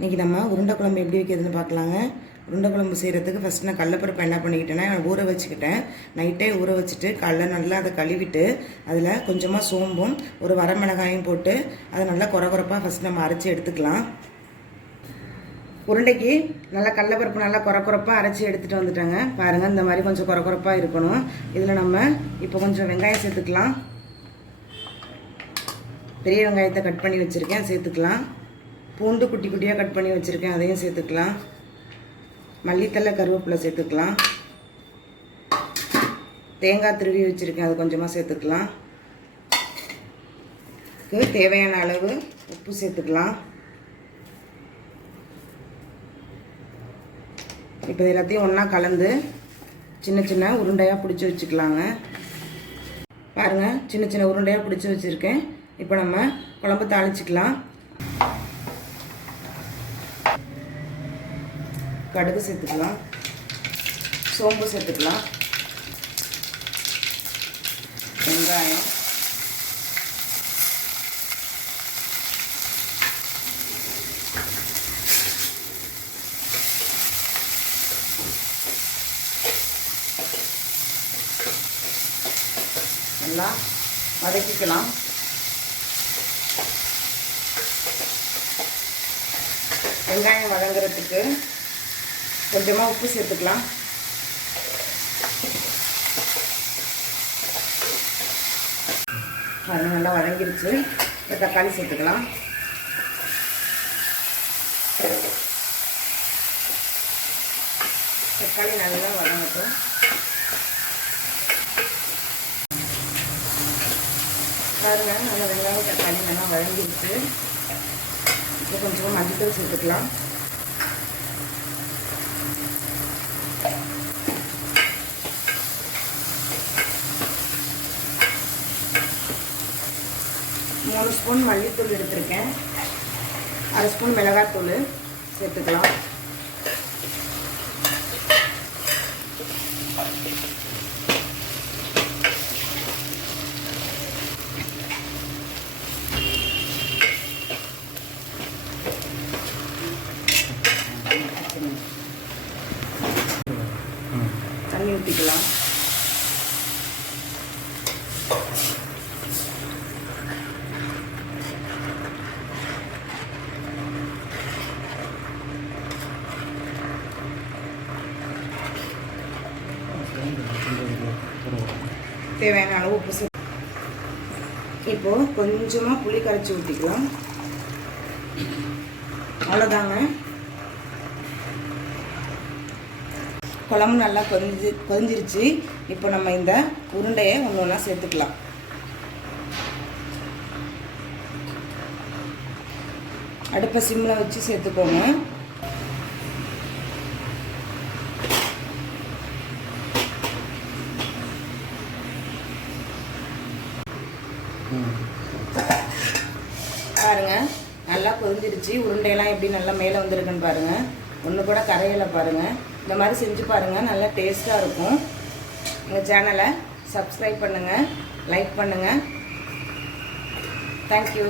இன்றைக்கி நம்ம உருண்டை குழம்பு எப்படி வைக்கிறதுன்னு பார்க்கலாங்க. உருண்டை குழம்பு செய்கிறதுக்கு ஃபஸ்ட் நான் கடலப்பருப்பு என்ன பண்ணிக்கிட்டேன்னா ஊற வச்சுக்கிட்டேன். நைட்டே ஊற வச்சுட்டு காலைல நல்லா அதை கழுவிட்டு அதில் கொஞ்சமாக சோம்பும் ஒரு வரமிளகாயும் போட்டு அதை நல்லா குறகுறப்பாக ஃபஸ்ட் நம்ம அரைச்சி எடுத்துக்கலாம். உருண்டைக்கு நல்லா கடலப்பருப்பு நல்லா குறப்பாக அரைச்சி எடுத்துகிட்டு வந்துட்டேங்க. பாருங்கள், இந்த மாதிரி கொஞ்சம் குறப்பாக இருக்கணும். இதில் நம்ம இப்போ கொஞ்சம் வெங்காயம் சேர்த்துக்கலாம். பெரிய வெங்காயத்தை கட் பண்ணி வச்சுருக்கேன், சேர்த்துக்கலாம். பூண்டு குட்டி குட்டியாக கட் பண்ணி வச்சுருக்கேன், அதையும் சேர்த்துக்கலாம். மல்லித்தலை கருவேப்பிலை சேர்த்துக்கலாம். தேங்காய் திருவி வச்சுருக்கேன், அது கொஞ்சமாக சேர்த்துக்கலாம். தேவையான அளவு உப்பு சேர்த்துக்கலாம். இப்போ எல்லாத்தையும் ஒன்றா கலந்து சின்ன சின்ன உருண்டையாக பிடிச்சி வச்சுக்கலாங்க. பாருங்கள், சின்ன சின்ன உருண்டையாக பிடிச்சி வச்சுருக்கேன். இப்போ நம்ம குழம்பு தாளிச்சிக்கலாம். கடுகு சேர்த்துக்கலாம், சோம்பு சேர்த்துக்கலாம், வெங்காயம், நல்லா வதக்கிக்கலாம். வெங்காயம் வதங்குறதுக்கு கொஞ்சமாக உப்பு சேர்த்துக்கலாம். அது நல்லா வதங்கிருச்சு. இப்போ தக்காளி சேர்த்துக்கலாம். தக்காளி நல்லா வதங்கட்டும். பாருங்க, நல்லா வெங்காயம் தக்காளி நல்லா வதங்கிருச்சு. இப்போ கொஞ்சமாக மஞ்சள் சேர்த்துக்கலாம். மூணு ஸ்பூன் மல்லித்தூள் எடுத்திருக்கேன். அரை ஸ்பூன் மிளகாத்தூள் சேர்த்துக்கலாம். தண்ணி ஊற்றிக்கலாம். தேவையான அளவு உப்பு சேர்த்து இப்போது கொஞ்சமாக புளி கரைச்சி ஊற்றிக்கலாம். அவ்வளோதாங்க. குழம்பு நல்லா கொதிஞ்சிருச்சு. இப்போ நம்ம இந்த உருண்டையை ஒன்று ஒன்றா சேர்த்துக்கலாம். அடுப்பை சிம்மில் வச்சு சேர்த்துக்கோங்க. பாருங்க, நல்லா கொதிஞ்சிருச்சு. உருண்டையெல்லாம் எப்படி நல்லா மேலே வந்திருக்குன்னு பாருங்கள். ஒன்று கூட கரையலை பாருங்கள். இந்த மாதிரி செஞ்சு பாருங்கள், நல்லா டேஸ்ட்டாக இருக்கும். எங்கள் சேனலை சப்ஸ்கிரைப் பண்ணுங்கள், லைக் பண்ணுங்கள். தேங்க்யூ.